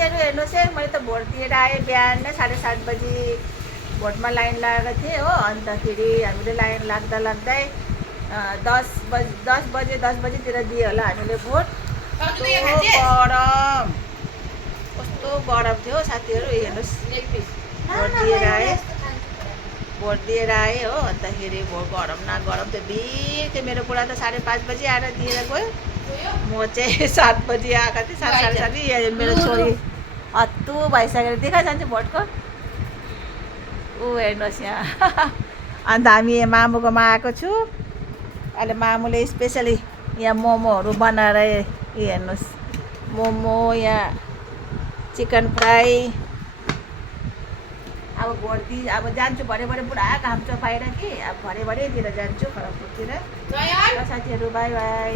साथीहरू हेर्नुहोस् है, मैले त भोट दिएर आएँ बिहान 7:30 बजी भोटमा लाइन लागेको थिएँ हो। अन्तखेरि हामीले लाइन लाग्दै 10 बजीतिर दियो होला हामीले भोट। कस्तो गरम थियो साथीहरू हेर्नुहोस्। भोट दिएर आएँ हो। अन्तखेरि गरम न गरम त भिड थियो। मेरो बुढा त 5:30 बजी आएर दिएर गयो। म चाहिँ 7 बजी आएको थिएँ, 7:30। मेरो छोरी हत्तु भइसकेर देखा जान्छ भोटको। ऊ हेर्नुहोस् यहाँ। अन्त हामी मामुकोमा आएको छु। अहिले मामुले स्पेसली यहाँ मोमोहरू बनाएर हेर्नुहोस्। मोमो यहाँ चिकन फ्राई। अब जान्छु भरे पुरा घाम छ बाहिर कि। अब भरेतिर जान्छु खडगपुरतिर। साथीहरू बाई बाई।